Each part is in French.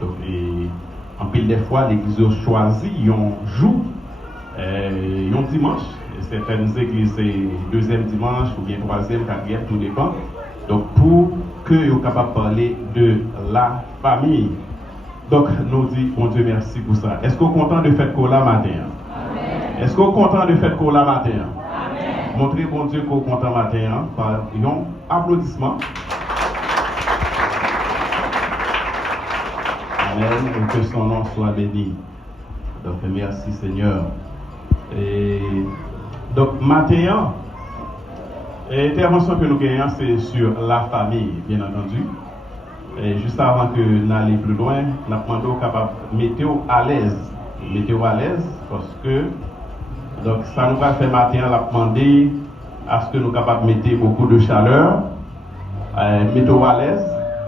Donc, en pile des fois, l'église a choisi un jour, un dimanche. Certaines églises, c'est deuxième dimanche, ou bien troisième, quatrième, tout dépend. Donc, pour que vous capable de parler de la famille. Donc, nous disons, bon Dieu, merci pour ça. Est-ce qu'on est content de faire quoi là matin? Amen. Est-ce qu'on est content de faire quoi là matin? Amen. Montrez, bon Dieu, qu'on est content matin par un applaudissement. Amen. Et que son nom soit béni. Donc, merci Seigneur. Et donc, matin, l'intervention que nous gagnons, c'est sur la famille, bien entendu. Et juste avant que nous n'allions plus loin, nous avons demandé capable de mettre à l'aise. Mettez-vous à l'aise parce que donc, ça nous va faire matin, on a demandé à ce que nous soyons capables de mettre beaucoup de chaleur. Mettez-vous à l'aise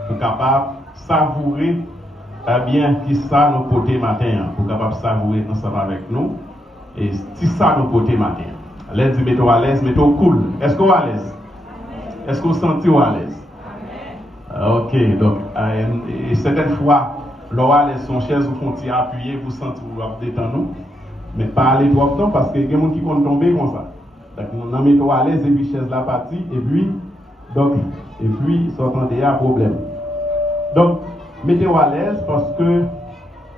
pour capable savourer bien qui ça nous côté matin, pour capable savourer ensemble avec nous. Et si ça nous côté matin. L'aise, mettez-vous à l'aise, mettez-vous cool. Est-ce qu'on est à l'aise? Est-ce qu'on sent à l'aise? Ok, donc, certaines fois, l'oral et son chaise vous font appuyer, vous sentez vous détendre, mais pas aller trop longtemps parce que il y a des gens qui vont tomber comme ça. Donc, on met à l'aise et puis chaise la partie, et puis, s'entendez à problème. Donc, mettez-vous à l'aise parce que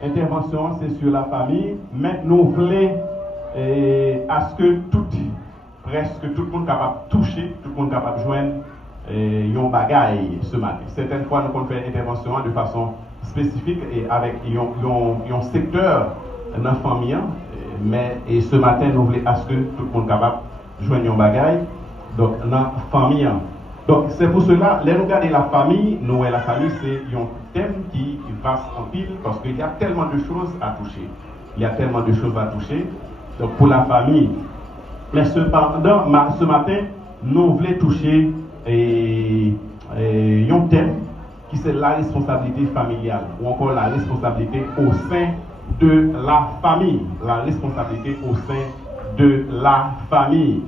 l'intervention c'est sur la famille, mais nous voulons à ce que presque tout le monde capable de toucher, tout le monde capable de joindre un bagaille ce matin. Certaines fois, nous pouvons faire intervention de façon spécifique et avec un secteur dans la famille, mais ce matin, nous voulons à ce que tout le monde capable de joindre un bagaille donc dans la famille. Donc, c'est pour cela, là, nous regardons la famille, la famille, c'est un thème qui passe en pile parce qu'il y a tellement de choses à toucher. Il y a tellement de choses à toucher. Donc, pour la famille. Mais cependant, ce matin, nous voulons toucher un thème qui c'est la responsabilité familiale ou encore la responsabilité au sein de la famille. La responsabilité au sein de la famille.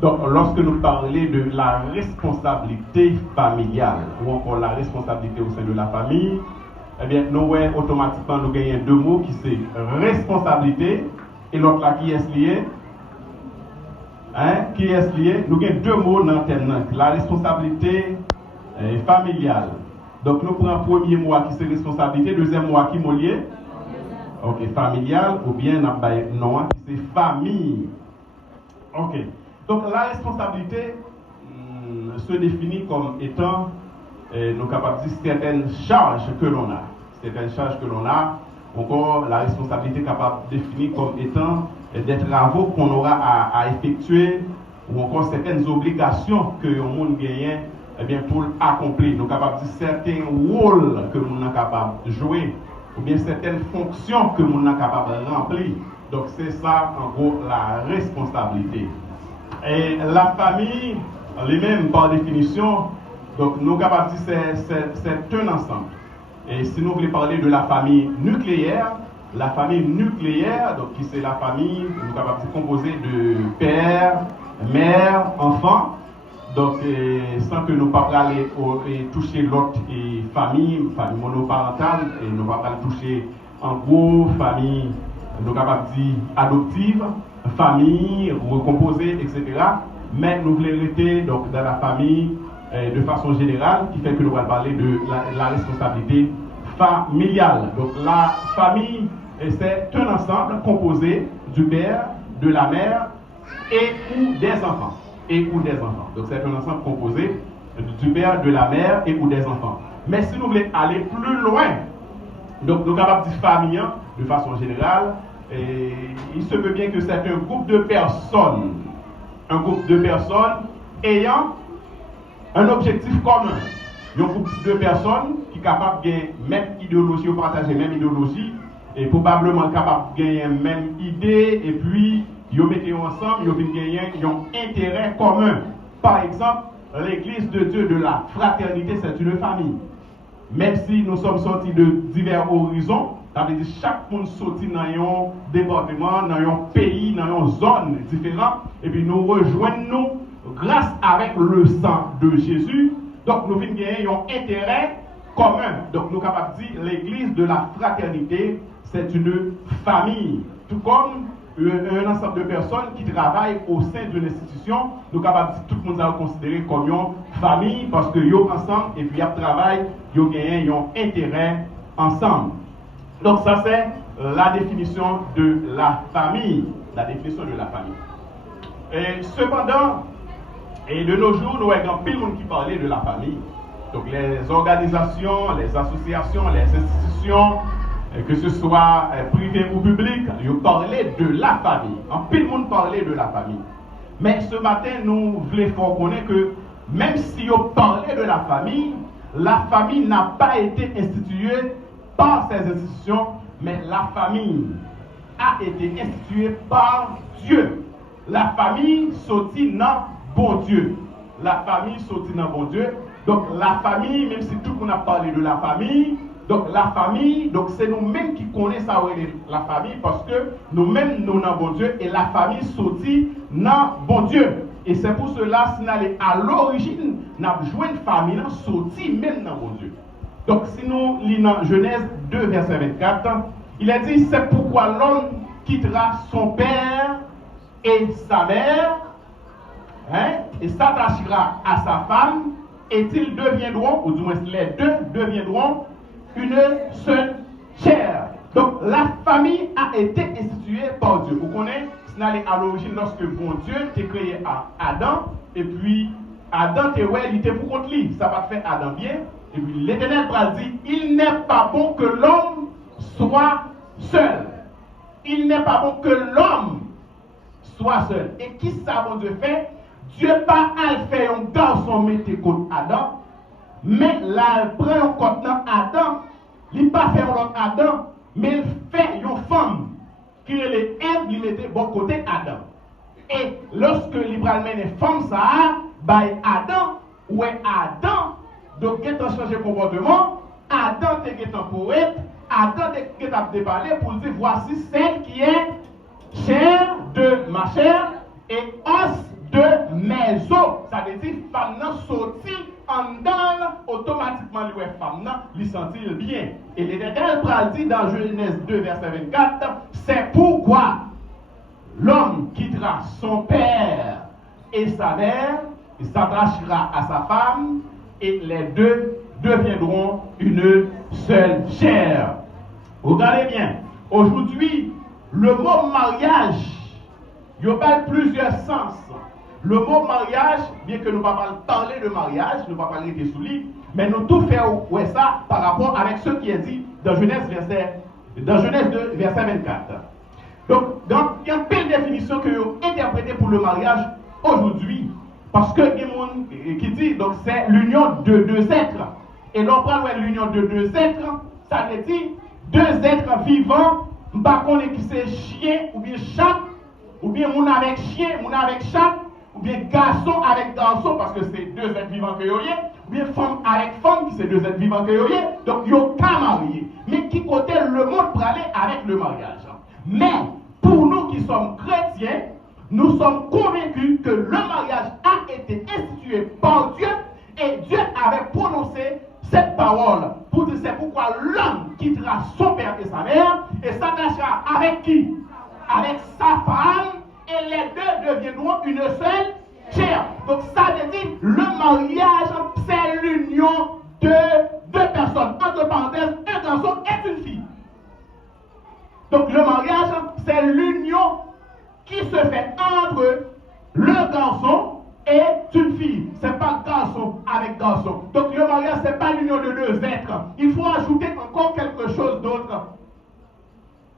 Donc, lorsque nous parlons de la responsabilité familiale ou encore la responsabilité au sein de la famille, eh bien, nous automatiquement nous gagnons deux mots qui c'est responsabilité et l'autre là qui est lié. Qui est lié? Nous avons deux mots dans le thème. La responsabilité familiale. Donc, nous prenons le premier mot qui c'est responsabilité, deuxième mot qui est lié. Ok, familial ou bien non qui c'est famille. Ok. Donc, la responsabilité se définit comme étant, nous capables de dire, certaines charges que l'on a. Certaines charges que l'on a. Encore, la responsabilité capable de définir comme étant des travaux qu'on aura à effectuer ou encore certaines obligations que le monde gagne pour accomplir. Nous sommes capables de dire certains rôles que nous sommes capables de jouer ou bien certaines fonctions que nous sommes capables de remplir. Donc, c'est ça, en gros, la responsabilité. Et la famille, les-mêmes par définition, donc nous sommes capables de dire c'est un ensemble. Et si nous voulons parler de la famille nucléaire, donc qui c'est la famille, nous sommes capables de composer de père, mère, enfant. Donc, sans que nous ne pas aller toucher l'autre famille monoparentale, et nous ne pas toucher en gros famille, nous sommes capables de dire adoptive, famille, recomposée, etc. Mais nous voulons rester donc, dans la famille de façon générale, qui fait que nous allons parler de la responsabilité familiale. Donc la famille, c'est un ensemble composé du père, de la mère et ou des enfants. Donc c'est un ensemble composé du père, de la mère et ou des enfants. Mais si nous voulons aller plus loin, donc nous sommes capables de dire famille de façon générale, il se peut bien que c'est un groupe de personnes ayant un objectif commun. Il y a un groupe de personnes qui sont capables de gagner même idéologie ou partager même idéologie et probablement capables de gagner même idée et puis ils mettent ensemble, ils ont gagné un intérêt commun. Par exemple, l'église de Dieu de la fraternité, c'est une famille. Même si nous sommes sortis de divers horizons, ça veut dire chaque monde sorti dans un département, dans un pays, dans une zone différente, et puis nous rejoignons grâce avec le sang de Jésus. Donc nous venons gagner un intérêt commun. Donc nous sommes capables de dire l'église de la fraternité, c'est une famille. Tout comme un ensemble de personnes qui travaillent au sein d'une institution, nous sommes capables de dire tout le monde à considérer comme une famille parce que yo ensemble et puis ils travaillent, ils gagnent un intérêt ensemble. Donc ça c'est la définition de la famille. La définition de la famille. Et cependant, et de nos jours, nous avons pile de monde qui parlait de la famille. Donc les organisations, les associations, les institutions, que ce soit privé ou public, ils parlaient de la famille. En pile de monde parlait de la famille. Mais ce matin, nous voulons connaître que même si on parlait de la famille n'a pas été instituée par ces institutions, mais la famille a été instituée par Dieu. La famille sortit dans bon Dieu. La famille sortit dans bon Dieu. Donc la famille, même si tout le monde a parlé de la famille, donc la famille, donc c'est nous-mêmes qui connaissons la famille parce que nous-mêmes nous dans bon Dieu et la famille sortit dans bon Dieu. Et c'est pour cela, si nous allons à l'origine, nous avons joué une famille sortie même dans bon Dieu. Donc si nous lisons Genèse 2, verset 24, il a dit, c'est pourquoi l'homme quittera son père et sa mère, et s'attachera à sa femme, et ils deviendront, ou du moins les deux deviendront une seule chair. Donc la famille a été instituée par Dieu. Vous connaissez, c'est à l'origine lorsque bon Dieu t'a créé Adam, et puis Adam il était pour contre lui, ça va faire Adam bien, et puis l'Éternel va dire, il n'est pas bon que l'homme soit seul. Il n'est pas bon que l'homme soit seul. Et qui ça bon Dieu fait? Dieu pas à faire un garçon mettre contre Adam, mais là il prend un contre Adam, il pas faire l'autre Adam, mais il fait une femme qui est elle, il mettait bon côté Adam. Et lorsque il prend une femme ça, by Adam, ou est Adam, donc il a changé de comportement, Adam est un poète, Adam est un déparlé pour dire voici celle qui est chair de ma chair et os de mes os. Ça veut dire femme n'a sorti en dedans, automatiquement lui femme n'a lui sentit bien. Et l'Éternel dit dans Genèse 2 verset 24, c'est pourquoi l'homme quittera son père et sa mère, il s'attachera à sa femme et les deux deviendront une seule chair. Regardez bien, aujourd'hui, le mot mariage, il y a plusieurs sens. Le mot mariage, bien que nous ne pas parler de mariage, nous ne pas parler de souliers, mais nous tout faisons ça par rapport avec ce qui est dit dans Genèse 2, verset 24. Donc, il y a une belle définition que vous interprétez pour le mariage aujourd'hui, parce que il y a des gens qui disent donc c'est l'union de deux êtres. Et l'on parle de l'union de deux êtres, ça veut dire deux êtres vivants, pas qu'on est qui c'est chien ou bien chat, ou bien moun avec chien, moun avec chat, ou bien garçon avec garçon, parce que c'est deux êtres vivants que vous avez, ou bien femme avec femme, qui c'est deux êtres vivants que vous avez, donc vous n'avez qu'à marier. Mais qui côté le monde pour aller avec le mariage. Mais pour nous qui sommes chrétiens, nous sommes convaincus que le mariage a été institué par Dieu et Dieu avait prononcé cette parole pour dire c'est pourquoi l'homme quittera son père et sa mère et s'attachera avec qui? Avec sa femme et les deux deviendront une seule chair. Donc ça veut dire le mariage c'est l'union de deux personnes. Entre parenthèses, un garçon et une fille. Donc le mariage c'est l'union qui se fait entre le garçon et une fille. Ce n'est pas garçon avec garçon. Donc le mariage, ce n'est pas l'union de deux êtres. Il faut ajouter encore quelque chose d'autre.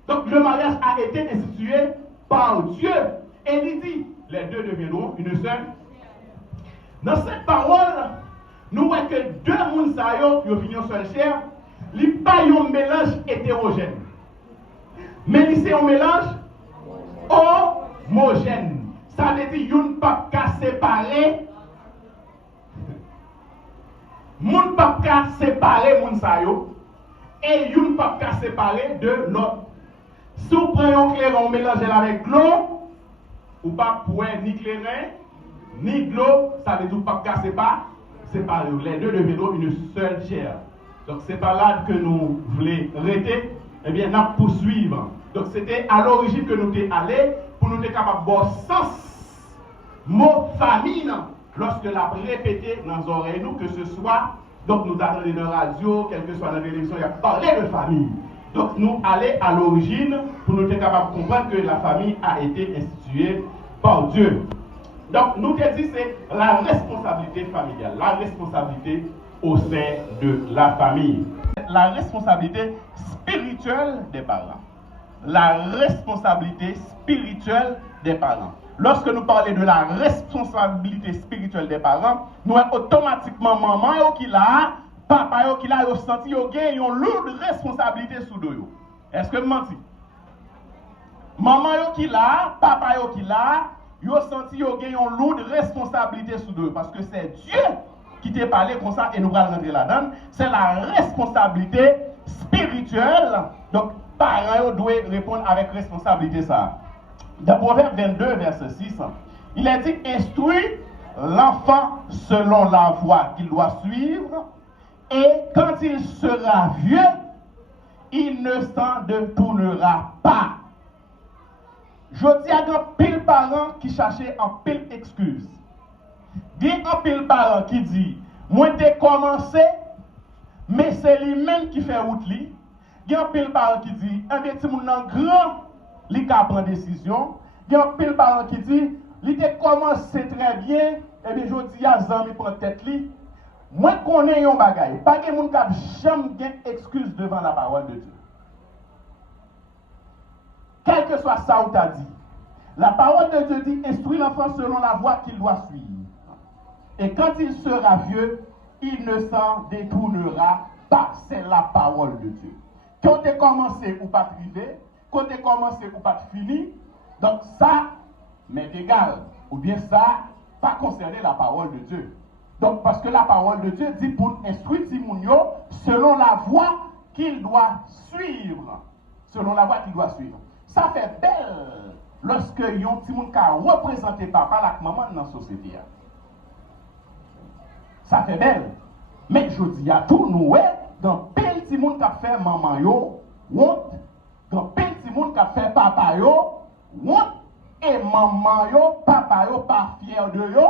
Donc le mariage a été institué par Dieu. Et il dit, les deux deviendront une seule. Dans cette parole, nous voyons que deux mounsayo, qui ont fini en seule chair, il n'y a pas un mélange hétérogène. Mais c'est un mélange homogène. Ça veut dire yon pas qu'à séparer. Moun pas qu'à séparer moun sa yo et yon pas qu'à séparer de l'autre. Si vous prenez un clairon, mélangez avec l'eau, ou pas point ni clairin ni de l'eau, ça veut dire pas qu'à séparer. Les deux deviendront une seule chair. Donc c'est pas là que nous voulons arrêter, eh bien nous poursuivre. Donc c'était à l'origine que nous étions allés pour nous être capables de voir sens mot famille lorsque l'a répété dans nos oreilles nous, que ce soit donc nous allons dans la radio, quelle que soit la télévision, il y a parlé de famille. Donc nous allons à l'origine pour nous être capables de comprendre que la famille a été instituée par Dieu. Donc nous te dit c'est la responsabilité familiale, la responsabilité au sein de la famille. La responsabilité spirituelle des parents. La responsabilité spirituelle des parents. Lorsque nous parlons de la responsabilité spirituelle des parents, nous avons automatiquement maman qui l'a, papa qui l'a, senti qu'ils ont une lourde responsabilité sous eux. Est-ce que je menti? Maman qui l'a, papa qui l'a, ils ont senti qu'ils ont une lourde responsabilité sous eux. Parce que c'est Dieu qui t'a parlé comme ça et nous allons rentrer là-dedans. C'est la responsabilité spirituelle. Donc, parents doivent répondre avec responsabilité ça. Dans Proverbe 22, verset 6, il est dit: instruis l'enfant selon la voie qu'il doit suivre, et quand il sera vieux, il ne s'en détournera pas. Je dis à un pile parent qui cherchait un pile excuse. Dit un pile parent qui dit: moi j'ai commencé, mais c'est lui-même qui fait route li. Il y a un pile parent qui dit: un petit monde grand, il a pris décision. Il y a un pile parent qui dit: il a commencé très bien, et bien je dis à Zami pour tête li. Moi je connais un bagage. Pas de monde qui jamais gain excuse devant la parole de Dieu. Quel que soit ça où tu as dit, la parole de Dieu dit: instruis l'enfant selon la voie qu'il doit suivre. Et quand il sera vieux, il ne s'en détournera pas. C'est la parole de Dieu. Quand tu as commencé ou pas privé, quand tu as commencé ou pas fini, donc ça m'est égal. Ou bien ça, pas concerner la parole de Dieu. Donc parce que la parole de Dieu dit pour instruire Timounio selon la voie qu'il doit suivre. Selon la voie qu'il doit suivre. Ça fait belle lorsque yon Timoun ka représenté papa la maman dans la société. Ça fait belle. Mais je dis à tout nous, dans pile Timoun qui a fait maman yo, honte. Dans pile Timoun qui a fait papa yo, honte. Et maman yo, papa yo, pas fier de yo.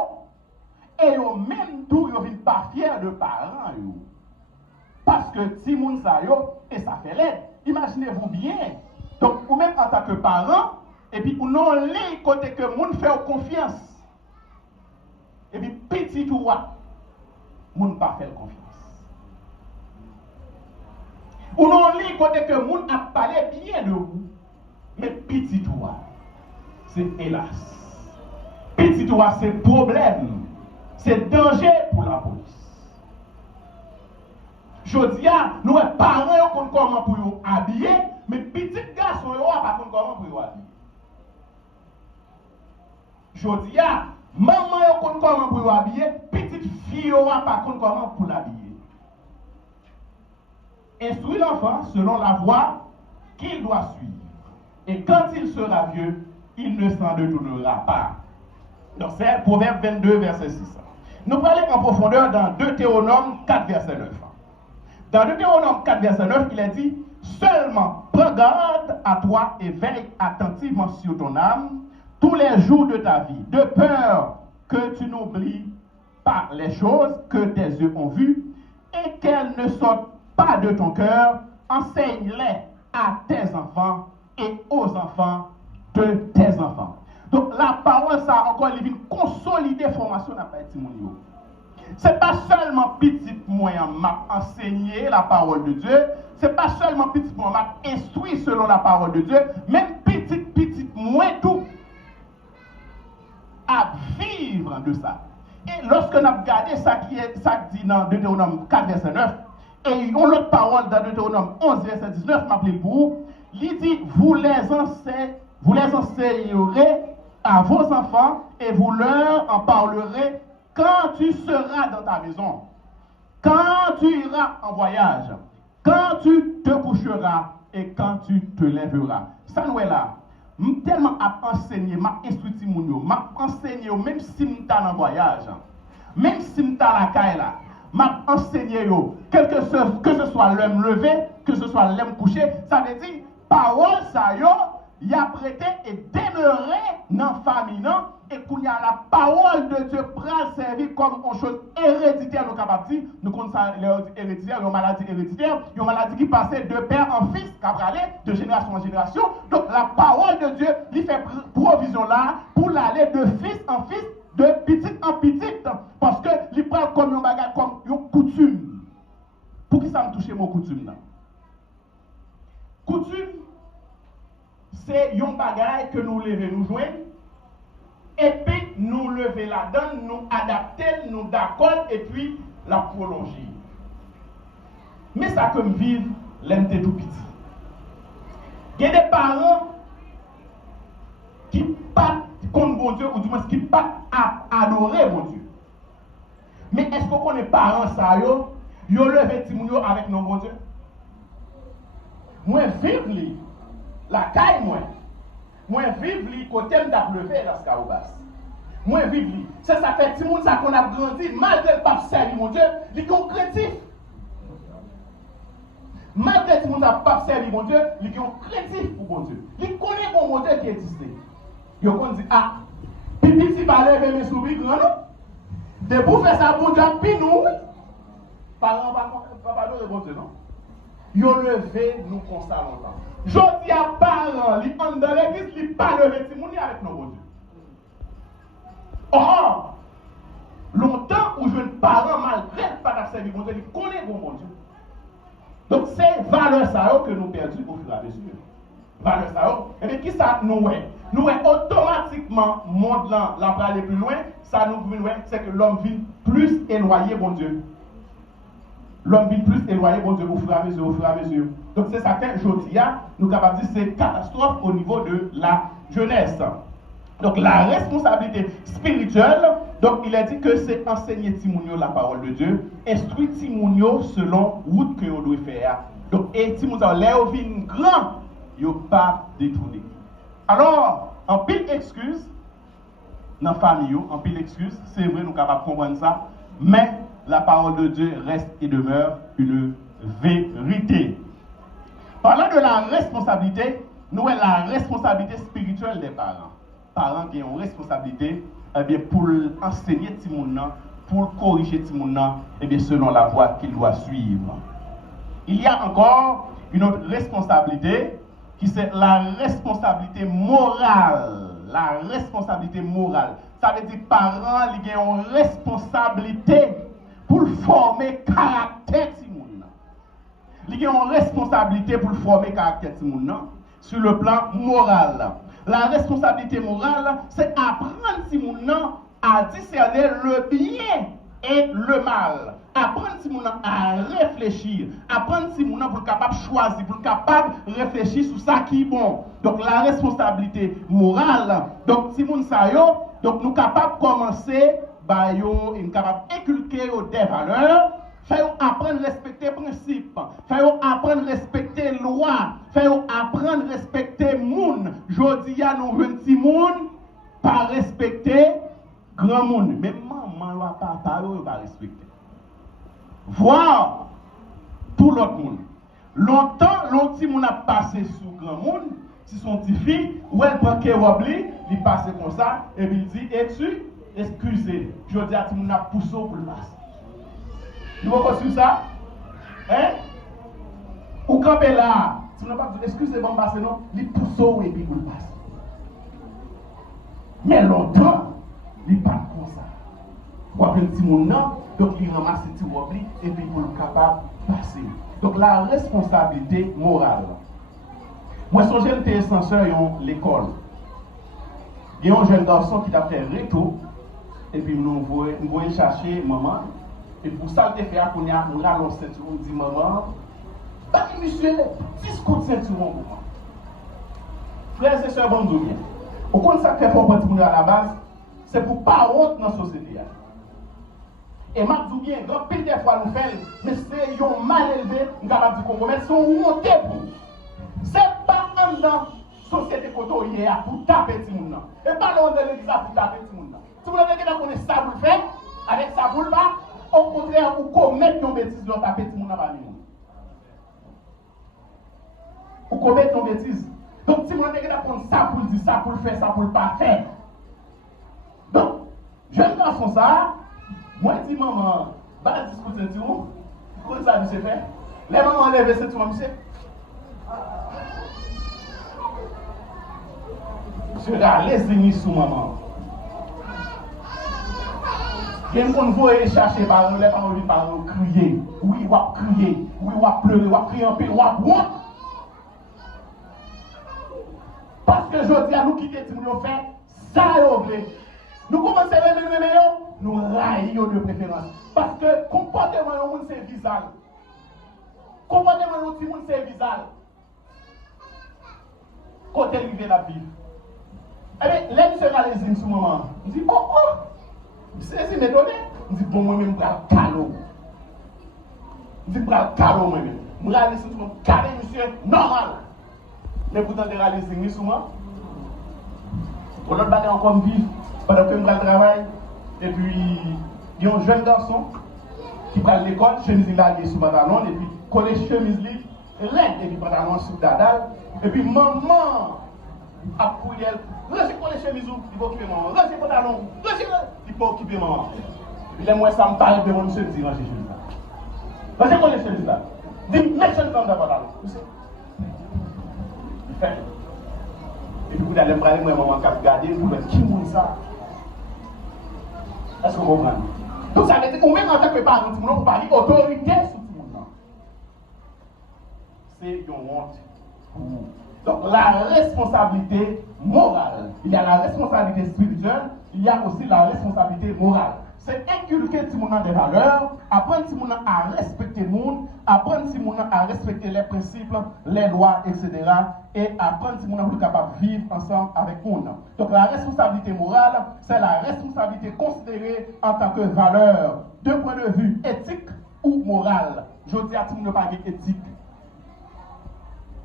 Et yo même tout yo vin pas fier de parents yo. Parce que Timoun sa yo, et ça fait l'aide. Imaginez-vous bien. Donc, ou même en tant que parent, et puis, ou non, les côtés que moun fait confiance. Et puis, petit ou moun pas fait confiance. Ou non, les côtés que moun a parlé bien de vous, mais petit ou c'est hélas. Petit ou c'est problème. C'est danger pour la police. Je dis, nous, les parents, nous connaissons comment pour vous habiller, mais petit garçon, nous ne connaissons comment pour vous habiller. Je dis, maman, nous connaissons comment pour vous habiller, petite fille, nous ne connaissons comment pour l'habiller. Instruis l'enfant selon la voie qu'il doit suivre. Et quand il sera vieux, il ne s'en détournera pas. Donc c'est Proverbe 22, verset 6. Nous parlons en profondeur dans Deutéronome 4, verset 9. Dans Deutéronome 4, verset 9, il est dit: seulement prends garde à toi et veille attentivement sur ton âme tous les jours de ta vie, de peur que tu n'oublies pas les choses que tes yeux ont vues et qu'elles ne sortent pas de ton cœur. Enseigne-les à tes enfants et aux enfants de tes enfants. Donc la parole, ça encore, il vient consolider la formation dans le Timounio. Ce n'est pas seulement petit moyen m'a enseigné la parole de Dieu, ce n'est pas seulement petit moyen m'a instruit selon la parole de Dieu, même petit moyen tout à vivre de ça. Et lorsque nous avons regardé ça qui dit dans Deutéronome 4, verset 9, et on l'autre parole dans Deutéronome 11, verset 19, m'appelez pour vous, il dit: vous les enseignerez à vos enfants et vous leur en parlerez quand tu seras dans ta maison, quand tu iras en voyage, quand tu te coucheras et quand tu te lèveras. Ça nous est là. Tellement à enseigner, m'a instruit m'a enseigné même si m'ta en voyage, même si m'ta la caille là, m'a enseigné yo, que ce soit l'homme levé, que ce soit l'homme couché, ça veut dire parole ça yo, y a prêté et demeuré dans la famille non, et qu'il y a la parole de Dieu prend servir comme une chose héréditaire nous capable dire, nous connaissons ça héréditaire, une maladie héréditaire, une maladie qui passait de père en fils, de génération en génération. Donc la parole de Dieu lui fait provision là pour l'aller de fils en fils, de petite en petite, parce que il prend comme un bagage comme une coutume. Pour qui ça me touche mon coutume là? Coutume, c'est un bagage que nous levons, nous jouons, et puis nous lever la donne, nous adapter, nous d'accord, et puis la prolonger. Mais ça comme vivre l'MT tout petit. Il y a des parents qui pas contre bon Dieu, ou du moins qui pas adorer bon Dieu. Mais est-ce qu'on connaît parents ça yo levé timounio avec nos bon Dieu? Moi vivre la caille moi vivre côté d'aplever dans ce cas moi vivre c'est ça fait timoun ça qu'on a grandi malgré le pape servi mon Dieu, il est concrétif. Malgré timoun ça pape servi mon Dieu, il est concrétif pour mon Dieu. Il connaît mon Dieu qui existe. Il dit ah pipi si va lever mes souris grand de pour faire ça bon Dieu puis nous parents pas de bon Dieu non. Yo levé nous comme ça longtemps. Je dis à parents, ils entrent dans l'église, ils pas levé timouni avec nos bon Dieu. Or, longtemps où je ne parents malgré pas d'abserver bon Dieu, ils connaissent bon Dieu. Donc c'est valeur ça que nous perdons au fur et à mesure. Valeur ça. Et bien qui ça nous est? Nous est automatiquement monde là, pour aller plus loin, ça nous vient c'est que l'homme vit plus éloigné bon Dieu. L'homme vit plus éloigné bon Dieu au fur et à mesure, Donc c'est ça que aujourd'hui, nous sommes capables de dire c'est une catastrophe au niveau de la jeunesse. Donc la responsabilité spirituelle, donc il a dit que c'est enseigner Timounio la parole de Dieu, instruire Timounio selon la route que vous devez faire. Donc et Timounio, là où vient grand, il n'y a pas détourné. Alors, en pile excuse, dans la famille, en pile excuse, c'est vrai, nous sommes capables de comprendre ça, mais la parole de Dieu reste et demeure une vérité. Parlant de la responsabilité, nous avons la responsabilité spirituelle des parents. Parents qui ont une responsabilité pour enseigner Timouna, pour corriger Timouna, selon la voie qu'il doit suivre. Il y a encore une autre responsabilité qui c'est la responsabilité morale. La responsabilité morale. Ça veut dire que parents ils ont une responsabilité pour former caractère Timouna. Ils ont une responsabilité pour former caractère Timouna sur le plan moral. La responsabilité morale, c'est apprendre Timouna à discerner le bien et le mal. Apprendre Timouna à réfléchir. Apprendre Timouna pour capable choisir, pour capable réfléchir sur ça qui est bon. Donc la responsabilité morale. Donc Timoun Sayo, donc nous capables de commencer par nous capables d'inculquer des valeurs. Faire apprendre à respecter les principes. Faire apprendre à respecter les lois. Faire apprendre à respecter les gens. Je dis à nous, petit monde, pas respecter grand monde. Mais maman, papa, ne pas respecter. Voir tout l'autre monde. Longtemps, l'autre petit monde a passé sous grand monde. Si son petit fille, ou elle prend Kérobli, il passe comme ça, et il dit, es-tu excusez? Je dis à tout le monde a poussé pour le passer. Vous voyez sur ça? Hein? Ou quand elle là, si vous n'avez pas dit excusez-moi, passer non, il pousse et puis vous le passez. Mais longtemps, il n'est pas comme ça. Vous appelez le petit monde, donc il ramasse le petit wobli et puis vous le capable de passer. Donc la responsabilité morale. Moi, son jeune était censeur à l'école. Il y a un jeune garçon qui a fait retour et puis nous voyons chercher maman. Et pour ça, il fait qu'on a un ceinture, on dit maman, bah, monsieur, 10 coups de ceinture pour moi. Frères et sœurs, bon bien. Au compte ça fait pour à la base, c'est pour pas honte dans la société. Et m'a dit bien, grand pile des fois nous faisons, mais c'est un mal élevé, nous avons dit qu'on met son honte pour. C'est pas en dans la société pour taper tout le monde. Et pas loin de l'église pour taper tout le monde. Tout le monde qui connaît ça pour le faire, avec ça pour le bas. Au contraire, ou commettre une bêtise, l'autre a petit monde à ou commettre une bêtise. Donc, si mon nègre prendre ça pour le dire, ça pour le faire, ça pour le pas faire. Donc, jeune garçon ça, moi je dis maman, bah discuter tout, comment ça monsieur fait? Les mamans enlèvent ce tout monsieur. Je râle les sous maman. Quelqu'un qu'on voit chercher par les parents lui par crier, oui, ou à crier, oui, ou à pleurer, ou à crier en paix, ou à boire. Parce que je dis à nous quitter, si nous faisons ça, nous commençons à lever nous raillons de préférence. Parce que comportement de monde c'est visal. Comportement de monde c'est visal. Quand elle vient la vie. Eh bien, là, nous sommes les sur le moment. On dit, oh, c'est m'étonné. On dit, bon, moi-même, je vais calme. On dit, je vais calme moi-même. Je vais aller sur le monde, calme, monsieur, normal. Mais pourtant, je vais aller sur moi. On a battu encore vivre pendant que je travaille. Et puis, il y a un jeune garçon qui va à l'école, chemise larguée sous pantalon, et puis coller chemise libre, raide, et puis pantalon sous dadal. Et puis, maman a coulé, rangez coller chemise, il va occuper maman. Rangez pantalon, il va occuper maman. Et puis, moi, ça me parle de mon monsieur, je dis, rangez chemise là. Rangez coller chemise là. Dis, mets chemise dans le pantalon. Il fait. Et puis, vous allez me parler, moi, maman, qui a regardé, vous me dites, qui monte ça? Est-ce que vous comprenez? Donc ça veut dire que même en tant que parent, vous parlez autorité sur tout le monde. C'est une honte. Donc la responsabilité morale, il y a la responsabilité spirituelle, il y a aussi la responsabilité morale. C'est inculquer tout le monde des valeurs, apprendre tout le monde à respecter le monde, apprendre tout le monde à respecter les principes, les lois, etc. Et apprendre tout le monde à être capable de vivre ensemble avec le monde. Donc la responsabilité morale, c'est la responsabilité considérée en tant que valeur, d'un point de vue éthique ou moral. Je dis à tout le monde pas éthique.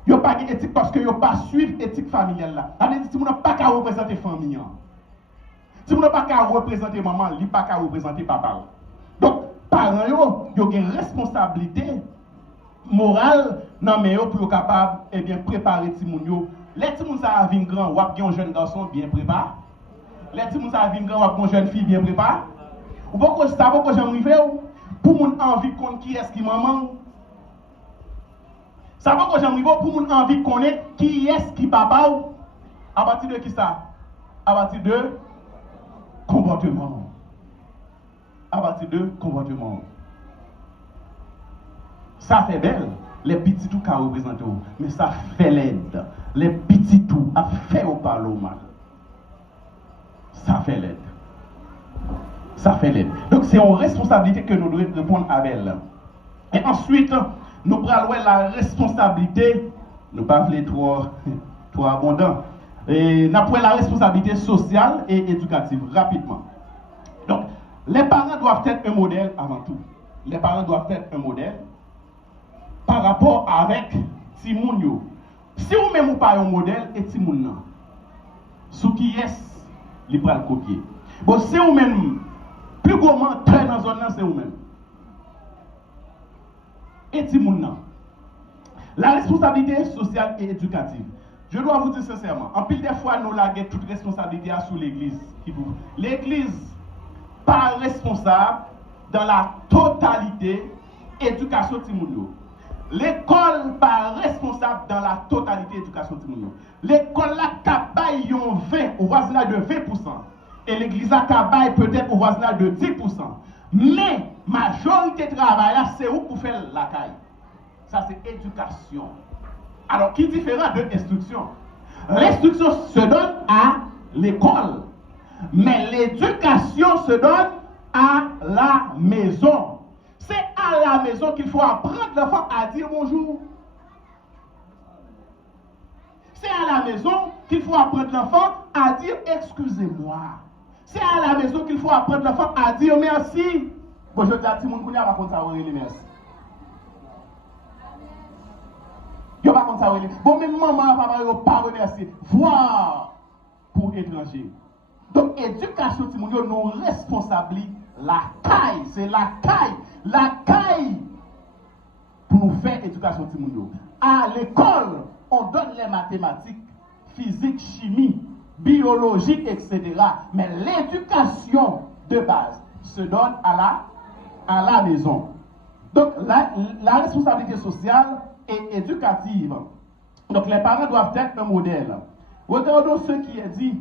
Il n'y a pas d'éthique parce que il n'y a pas suivre l'éthique familiale là. C'est-à-dire que tout le monde n'a pas qu'à représenter la famille. Si vous n'avez pas qu'à représenter maman, il n'y a pas qu'à représenter papa. Donc, parents, ils ont une responsabilité morale dans les pour être capable de bien préparer les gens. Les gens ça viennent grand, ou un jeune garçon bien préparé. Les gens ça viennent grand, ou une jeune fille bien préparée. Ou pourquoi ça, pourquoi j'aime arriver pour mon envie de connaître qui est-ce qui maman. Ça pourquoi j'aime arriver pour mon envie de connaître qui est-ce qui papa. À partir de qui ça? À partir de comportement. À partir de comportement. Ça fait belle. Les petits tout qu'à représenter, mais ça fait l'aide. Les petits tout à faire au parler mal. Ça fait l'aide. Ça fait l'aide. Donc c'est une responsabilité que nous devons répondre à elle. Et ensuite, nous prenons la responsabilité, nous ne pas trop abondant. Et nous prenons la responsabilité sociale et éducative rapidement. Donc, les parents doivent être un modèle avant tout. Les parents doivent être un modèle par rapport avec Timoun. Si vous même pas un modèle et Timoun, ce qui est, il va le copier. Bon, si vous même, plus gros menteur dans la zone, c'est vous-même. Et Timoun. La responsabilité sociale et éducative. Je dois vous dire sincèrement, en pile des fois, nous avons toute responsabilité sous l'Église. L'Église pas responsable dans la totalité éducation Timounio. L'école pas responsable dans la totalité éducation Timounio. L'école là cabaye 20 au voisinage de 20%. Et l'église là cabaye peut-être au voisinage de 10%. Mais majorité de travail là, c'est où pour faire la caille. Ça c'est éducation. Alors, qui est différent de l'instruction? L'instruction se donne à l'école, mais l'éducation se donne à la maison. C'est à la maison qu'il faut apprendre l'enfant à dire bonjour. C'est à la maison qu'il faut apprendre l'enfant à dire excusez-moi. C'est à la maison qu'il faut apprendre l'enfant à dire merci. Bon, je dis à tout le monde qu'on va raconter ça, merci. Yo pas comme ça. Bon, même maman, papa, yo pas remercier. Voir pour étranger. Donc, éducation, nous responsabilité la caille, c'est la caille pour nous faire éducation timounio. À l'école, on donne les mathématiques, physique, chimie, biologie, etc. Mais l'éducation de base se donne à la maison. Donc, la responsabilité sociale et éducative. Donc, les parents doivent être un modèle. Regardons ce qui est dit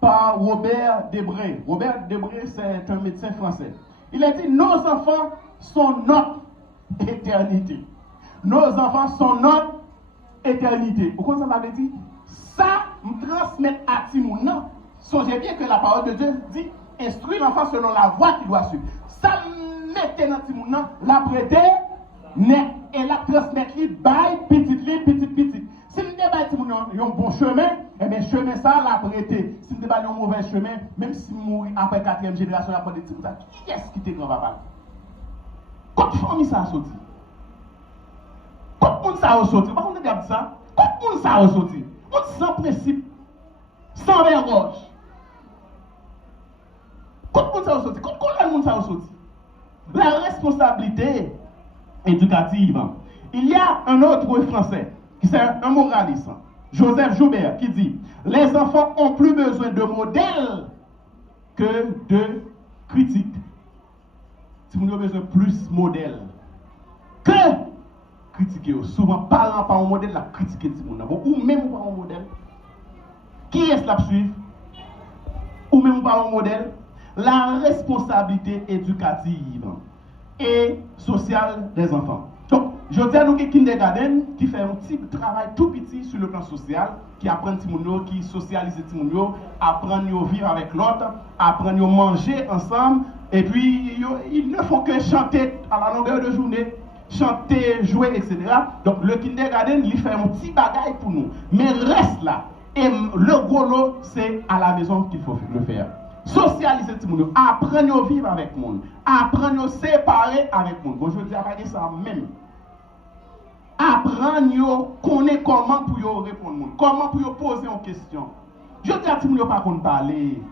par Robert Debré. Robert Debré, c'est un médecin français. Il a dit, nos enfants sont notre éternité. Nos enfants sont notre éternité. Vous comprenez ça veut dire? Ça, me transmettre à Timoun. Songez bien que la parole de Dieu dit, instruire l'enfant selon la voie qu'il doit suivre. Ça, mettez dans Timoun, la prêter, net, et la transmettre, bail, petit. Si nous débattons un bon chemin, eh bien, chemin ça, la prêter. Si nous débattons un mauvais chemin, même si nous mourons après 4e génération, après des petits, qui est-ce qui te grand-papa? Quand famille ça a sorti? Quand ça a sorti? Par contre, regarde ça. Quand ça a sorti? On sans principe, sans vergogne. Quand ça a sorti? Quand ça a sorti? La responsabilité éducative. Il y a un autre français, qui c'est un moraliste, Joseph Joubert, qui dit « Les enfants ont plus besoin de modèles que de critiques. » Si vous avez besoin de plus de modèles que critiquer. Souvent, parents par un modèle, la critiquer ou même par un modèle. Qui est-ce la suivre? Ou même par un modèle? La responsabilité éducative et sociale des enfants. Donc, je dis à nous que Kindergarten qui fait un petit travail tout petit sur le plan social, qui apprend Timounio, qui socialise Timounio, apprend à vivre avec l'autre, apprend à manger ensemble, et puis ils ne font que chanter à la longueur de journée, chanter, jouer, etc. Donc le Kindergarten, il fait un petit bagage pour nous. Mais reste là. Et le gros lot, c'est à la maison qu'il faut le faire. Socialiser Timounio, apprendre à vivre avec le monde, apprendre à séparer avec le monde. Bon, je dis à pas ça même. Apprendre à connaître comment pour répondre, comment pour poser une question. Je dis à Timounio pas qu'on parler.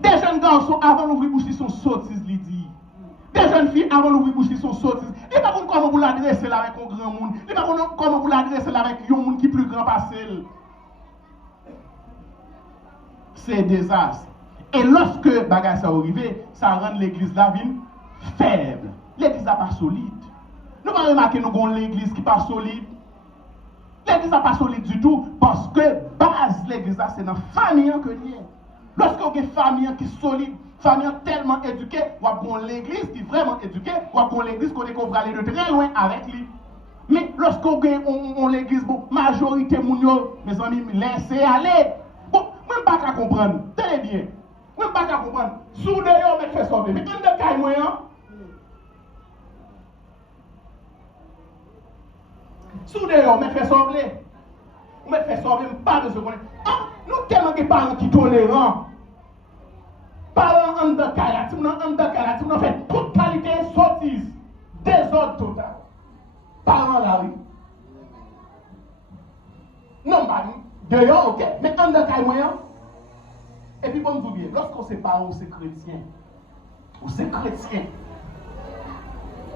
Des jeunes garçons, avant d'ouvrir bouche, ils sont sottises, ils disent. Des jeunes filles, avant d'ouvrir bouche, ils sont sottises. Ils ne savent pas comment vous l'adresser là avec un grand monde. Ils ne savent pas comment vous l'adresser là avec un monde qui est plus grand passé. C'est un désastre. Et lorsque bagage ça arrive, ça rend l'église la ville faible. L'église n'est pas solide. Nous allons remarquer que nous avons l'église qui n'est pas solide. L'église n'est pas solide du tout parce que base l'église c'est dans la famille que nous avons. Lorsque vous avez une famille qui est solide, famille tellement éduquée, vous avez l'église qui est vraiment éduquée, vous avez l'église qu'on peut aller de très loin avec lui. Mais lorsque vous avez l'église, majorité mounio, mes amis, laissez aller. Bon, même pas qu'à comprendre. Tenez bien. Même pas qu'à comprendre. Sous d'ailleurs, on fait sauver. Mais quand de caille moyen, sous d'ailleurs, on fait sauver. On fait sauver, pas de seconde. Nous tellement de parents qui sont tolérants. Parents en de caille, si on fait toute qualité sottise, désordre total. Parents là, oui. Non, pas d'ailleurs, ok, mais en de caille moyen. Et puis, bon, vous bien, lorsqu'on sait pas où c'est chrétien,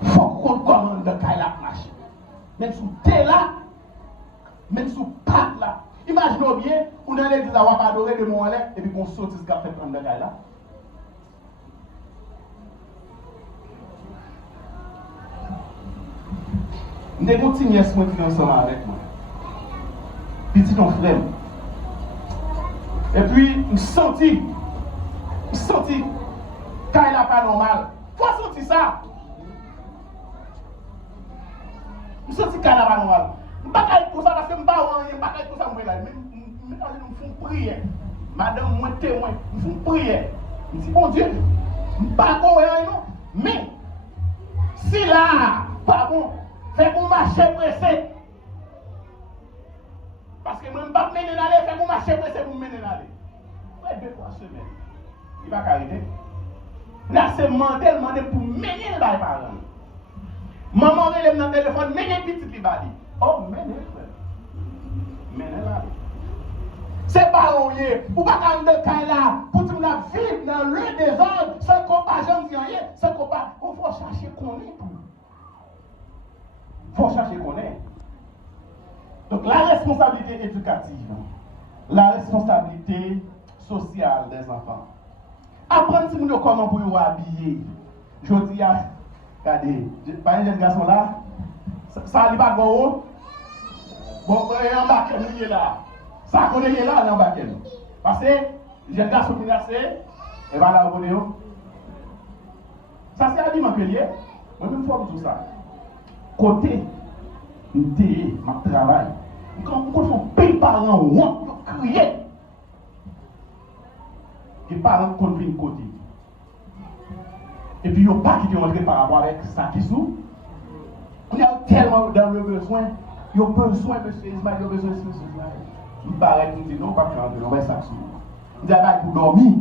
il faut qu'on commande de caille la marche. Même sous thé là, même sous pâte là. Imaginez bien, on a l'église à pas adoré de mon lait, et puis qu'on saute ce qu'a fait prendre de caille là. Nous avons une nièce qui est ensemble avec moi. Petit ton frère. Et puis, je senti, quand il n'a pas normal. Il faut sentir ça. Je senti quand il n'a pas normal. Je ne peux pas pour ça parce que je ne peux pas pour ça. Je me fais prière. Madame, moi témoin, je me fais prière. Je dis, bon Dieu, je ne peux pas non. Mais, si là, pas bon, fais mon marché pressé. Parce que je ne peux pas mener d'aller, fais mon marché pressé pour mener d'aller. 2-3 semaines. Il va arrêter. Là, c'est demander pour mener les parents. Maman relève dans le téléphone, mener petit li bali. Oh, mener frère. Mener là. C'est pas rien. Ou pas quand de caille là, pour tout la vivre dans le désordre, sans qu'on pas jamais dit rien, sans qu'on pas. Il faut chercher qu'on est pour. Il faut chercher qu'on est. Donc la responsabilité éducative, la responsabilité sociale des enfants. Apprendre si nous comment pour vous habiller. Je dis à regardez, pas un jeune garçon là, ça arrive pas bon. Bon, en bas il est là. Ça qu'on est là en bas. Parce que jeune garçon qui est et va là au bonheur. Ça c'est habillement que lié. Moi même fois tout ça. Côté ma travail. Quand on paye parents, on crie. Les parents conduisent une côté. Et puis, ils n'ont pas quitté rentrer par rapport avec ça qui sous. On a tellement dans le besoin. Ils ont besoin, monsieur Ismaël, ils ont besoin de monsieur Ismaël. Il paraît qu'on dit non, pas que rentrer, on va ça sous. Il dit, pour dormir.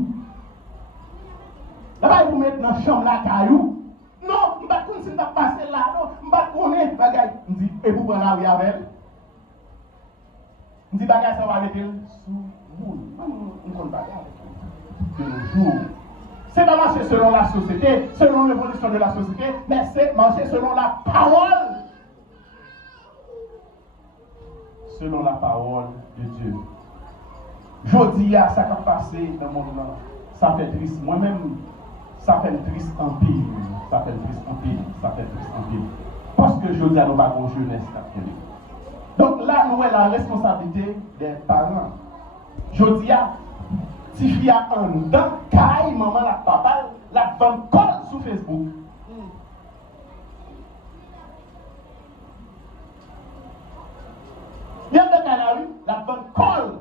Là-bas, pour mettre dans la chambre là, caillou. Non, je ne vais pas continuer à passer là. Non, je ne vais pas connaître. Il dit, et vous prenez la rue avec elle. Il dit, bagage, ça va aller sous vous. On ne compte pas de nos jours. C'est pas marcher selon la société, selon l'évolution de la société, mais c'est marcher selon la parole. Selon la parole de Dieu. Je dis à ça qui a passé dans mon monde, ça fait triste. Moi-même, ça fait triste en pile. Ça fait triste en pile. Ça fait triste en pile. Parce que je dis à nos parents jeunesse. Donc là, nous avons la responsabilité des parents. Je dis à si je suis en dedans, caille, maman, la papa, la vente colle sur Facebook. Il y a des cas là, la vente colle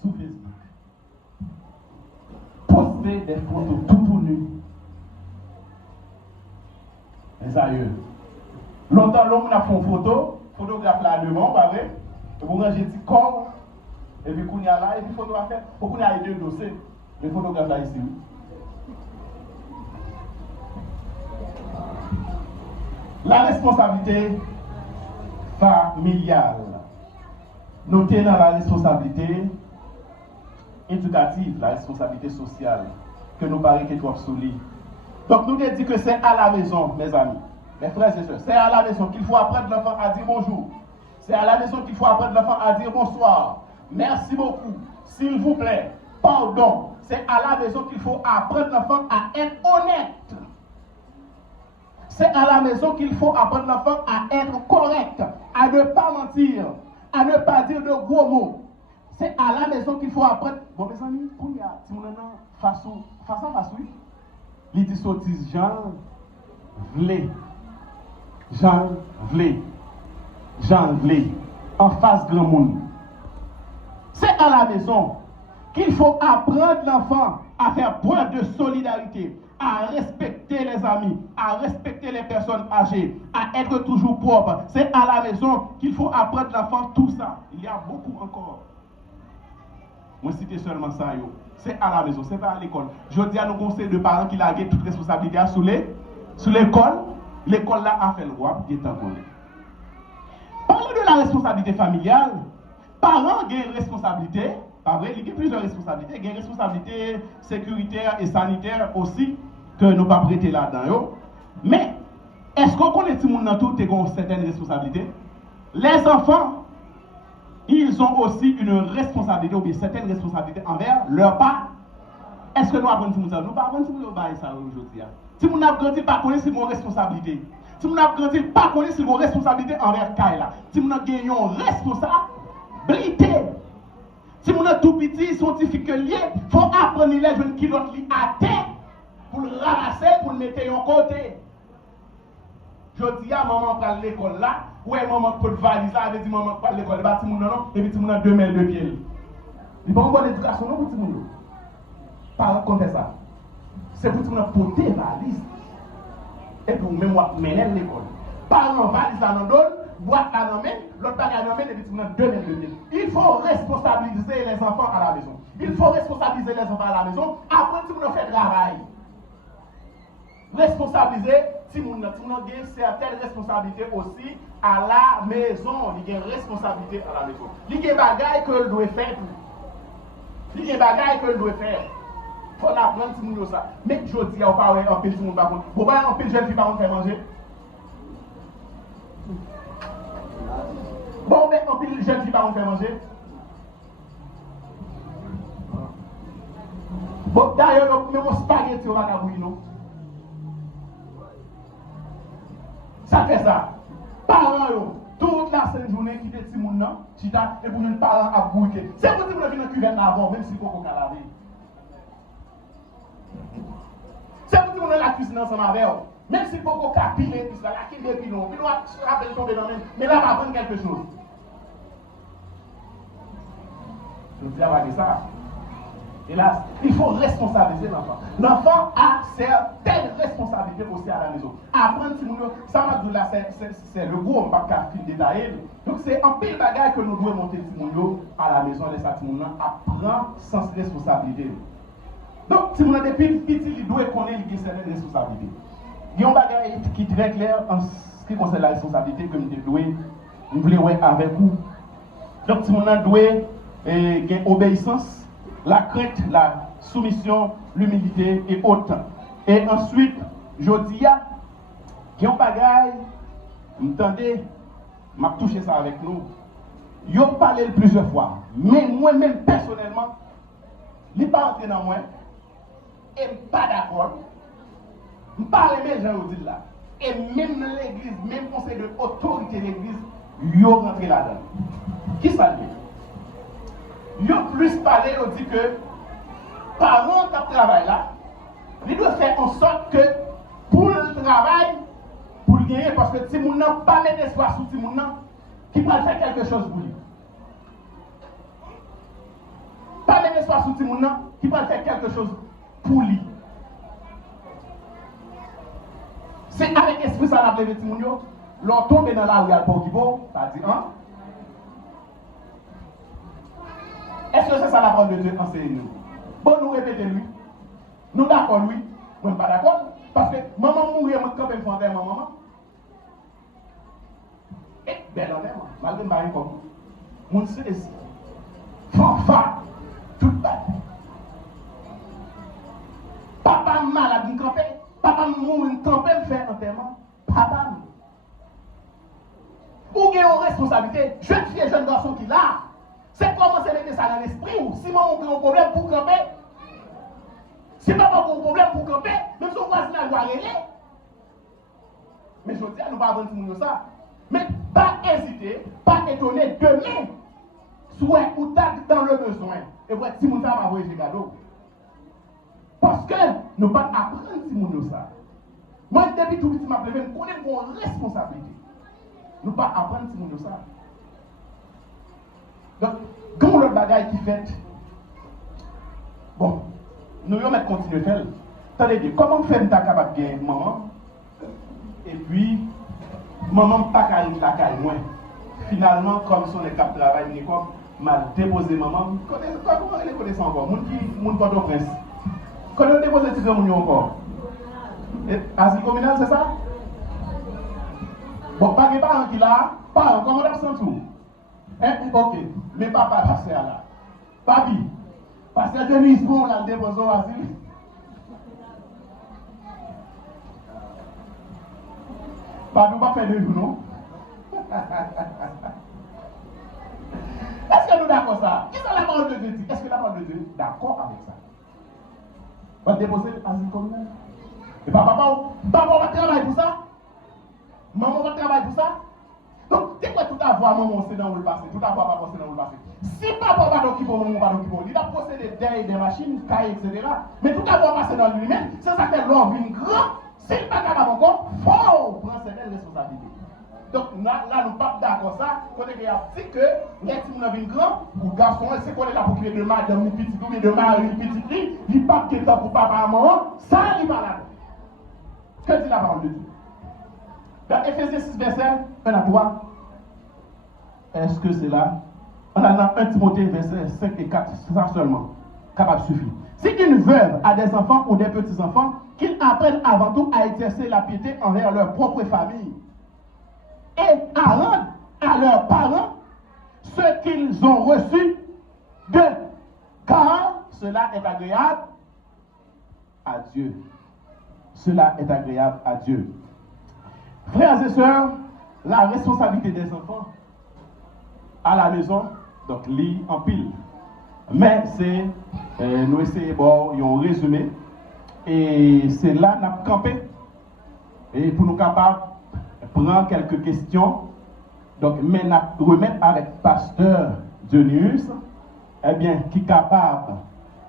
sur Facebook. Poster des photos tout nues. Les aïeux. Longtemps, l'homme a fait une photo, photographe là devant, pas vrai? Et vous rangez petit corps. Et puis, qu'on y a là, et puis, photographe, pour qu'on y ait deux dossiers. Les photographes là, ici. La responsabilité familiale. Notez dans la responsabilité éducative, la responsabilité sociale, que nous paraît qu'il est trop solide. Donc, nous dit que c'est à la maison, mes amis, mes frères et sœurs, c'est à la maison qu'il faut apprendre l'enfant à dire bonjour. C'est à la maison qu'il faut apprendre l'enfant à dire bonsoir. Merci beaucoup. S'il vous plaît. Pardon. C'est à la maison qu'il faut apprendre l'enfant à être honnête. C'est à la maison qu'il faut apprendre l'enfant à être correct, à ne pas mentir, à ne pas dire de gros mots. C'est à la maison qu'il faut apprendre. Bon, mes amis, pour y a, si vous avez façon, il dit sottise Jean vlé. Jean vlé. Jean vlé. En face grand monde. C'est à la maison qu'il faut apprendre l'enfant à faire preuve de solidarité, à respecter les amis, à respecter les personnes âgées, à être toujours propre. C'est à la maison qu'il faut apprendre l'enfant tout ça. Il y a beaucoup encore. Moi, citer seulement ça. C'est à la maison, c'est pas à l'école. Je dis à nos conseils de parents qui larguent toute responsabilité sous l'école. L'école là a fait le droit d'être abonné. Parlons de la responsabilité familiale. Parents ont une responsabilité, pas vrai, il y a plusieurs responsabilités, il y a une responsabilité sécuritaire et sanitaire aussi, que nous ne pas prêter là-dedans. Mais, est-ce qu'on connaît tout le monde dans tout et qu'on a certaines responsabilités? Les enfants, ils ont aussi une responsabilité, ou bien certaines responsabilités envers leurs parents. Est-ce que nous apprenons tout ça? Nous ne apprenons pas ça aujourd'hui. Si nous n'avons pas connaître c'est mon responsabilité. Si nous n'avons pas connaître c'est mon responsabilité envers Kaila. Si nous n'avons une responsabilité. Si nous avons tout petit, scientifique lié, il faut apprendre les jeunes qui l'ont à terre pour le ramasser, pour le mettre en côté. Je dis à maman prend l'école là, ouais maman peut valise là, elle dit maman prend l'école là, petit monde non, et puis petit monde 2 mains 2 pieds. Il pas une bonne éducation non pour petit monde. Pas contre ça. C'est pour petit monde porter valise. Et pour même moi mener l'école. Parents valise là dans donne, boîte là dans main, l'autre bagage dans main et puis petit monde 2 mains 2 pieds. Il faut responsabiliser les enfants à la maison. Il faut responsabiliser les enfants à la maison, après petit monde fait travail. Responsabiliser si nous avons certaines responsabilités aussi à la maison. Il y a une responsabilité à la maison. Il y a des bagailles que l'on doit faire. Il y a des bagailles que l'on doit faire. Il faut apprendre si nous ça. Mais je dis, on parle en pile, tout le monde va contre. Vous voyez en pile, jeune fille par contre faire manger. Bon, mais en pile, jeune fille par contre faire manger. Bon, d'ailleurs, même mon spaghetti, on va la bouillir, non? Ça fait ça. Parents, toute la sainte journée qui était Timoun, et pour une parent à bouillir. C'est pour que vous venez dans cuvette avant, même si vous pouvez laver. C'est pour que vous venez dans la cuisine ensemble avec vous. Même si vous pouvez piler, puis la qui est pilon, puis nous rappelle tomber dans le même. Mais là, on va apprendre quelque chose. Je vous dis à ça. Hélas, il faut responsabiliser l'enfant. L'enfant a certaines responsabilités aussi à la maison. Apprendre si nous, ça m'a dit là, c'est le gros, on ne va pas faire détailler. Donc c'est un pile bagage que nous devons monter Timounio à la maison, les Timounio, apprendre sans responsabilité. Donc Timounio, depuis petit, il doit connaître les certaines responsabilités. Il y a un bagage qui est très clair en ce qui concerne la responsabilité que nous voulons avec vous. Donc Timounio doit avoir obéissance, la crainte, la soumission, l'humilité et autres. Et ensuite, je dis, il y a un bagage, entendez, m'a touché ça avec nous. Ils ont parlé plusieurs fois, mais moi-même personnellement, je ne suis pas entré dans moi, et je ne suis pas d'accord. Je ne parle même gens qui là. Et même l'église, même conseil de autorité de l'église, ils ont rentré là-dedans. Qui ça dit? Ils ont plus parlé, ils ont dit que parents qui travaillent là, ils doivent faire en sorte que pour le travail, pour le gagner, parce que si mon n'a pas mis d'espoir sur mon nom, qui va faire quelque chose pour lui. Pas mis d'espoir sur mon nom, qui va faire quelque chose pour lui. C'est avec l'esprit ça n'a pas levé Timounio, l'on tombe dans la rue à Bokibo, ça dit, hein? Est-ce que c'est ça la parole de Dieu enseigne nous? Bon, nous répétons lui. Nous d'accord, lui. Nous ne sommes pas d'accord. Parce que maman mourir, moi, quand même, je vais maman. Et belle en même, malgré le mari comme vous. Mon se ici. Fanfare, tout bas. Papa malade, une campagne. Papa mourir, une campagne, faire enterrement. Papa. Ou il y a une responsabilité. Jeune fille et jeune garçon qui l'a. C'est comment c'est mettre ça dans l'esprit ou si maman a un problème pour camper. Si papa a un problème pour camper, même son voisinage doit régler. Mais je dis, nous ne pas avons ça. Mais pas hésiter, pas étonner demain. Soit ou tard dans le besoin. Et voilà, si nous avons envoyé des cadeaux. Parce que nous ne pas apprendre si nous ça. Moi, depuis tout petit, je connais une responsabilité. Nous ne pas apprendre si nous ça. Donc, comment le bagage qui fait, bon, nous allons continuer à faire. Attendez bien, comment faire ta capable de gagner maman? Et puis, maman pas qu'à la caille moins. Finalement, comme son écap de travail, m'a déposé maman. Comment elle connaît ça encore? Mon Port-au-Prince. Quand elle déposé titre mon encore. Asile communal, c'est ça? Bon, pas de parents qui là, parents, comment on a senti tout? Ok, mais papa passe là. Papi, parce que Denis, bon, là, le dépose au asile. Papi, pas faire de jour, non? Est-ce que nous d'accord ça? Qu'est-ce que la parole de Dieu dit? Est-ce que la parole de Dieu est d'accord avec ça? On va déposer l'asile communal. Et papa va travailler pour ça? Maman va travailler pour ça? Donc, c'est quoi tout à voir, maman, c'est dans le passé, tout à voir, papa, c'est dans le passé. Si papa va d'occuper, maman va d'occuper, il a possédé des machines, cailles, etc. Mais tout à voir passer dans lui-même, c'est ça que l'homme vient grand. S'il n'est pas capable encore, il faut prendre certaines responsabilités. Donc, là, nous ne sommes pas d'accord ça. Quand on a dit que les gens viennent grand, pour les garçons, c'est qu'on est là pour créer de madame, une petite ou de mari, une petite fille, il n'y a pas de temps pour papa et maman, ça, il va là. Que dit la parole de Dieu? Dans Ephésiens 6, verset 1 à 3, est-ce que c'est là? On a dans 1 Timothée, verset 5 et 4, ça seulement, capable de suffire. Si une veuve a des enfants ou des petits-enfants, qu'ils apprennent avant tout à exercer la piété envers leur propre famille. et à rendre à leurs parents ce qu'ils ont reçu d'eux, car cela est agréable à Dieu. Cela est agréable à Dieu. Frères et sœurs, la responsabilité des enfants à la maison, donc lit en pile. Mais c'est, nous essayons bon, un résumé, et c'est là nous avons campé, et pour nous capables de prendre quelques questions, donc mais nous remettre avec pasteur Denis, eh bien, qui est capable,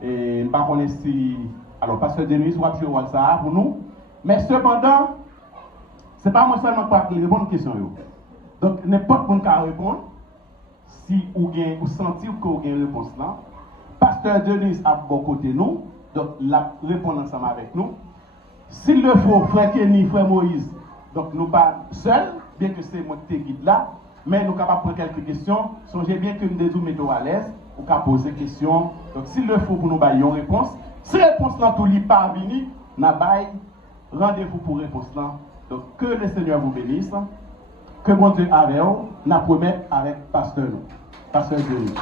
et nous ne connaissons pas si, alors pasteur Denis, on va jouer ça pour nous, mais cependant, ce n'est pas moi seulement qui répondre aux questions. Donc, n'importe qui peut répondre, si vous sentez que vous avez une réponse là. Pasteur Denis a bon côté nous, donc la répondre ensemble avec nous. S'il le faut, frère Kenny, frère Moïse, donc nous pas seuls, bien que c'est moi qui guide là, mais nous sommes capables de prendre quelques questions. Songez bien que nous devons mettre à l'aise, nous pouvons poser des questions. Donc s'il le faut pour nous donner une réponse, si la réponse là tout n'est pas venue, nous avons rendez-vous pour réponse là. Donc que le Seigneur vous bénisse, que bon Dieu avec vous, nous promettons avec pasteur Denis.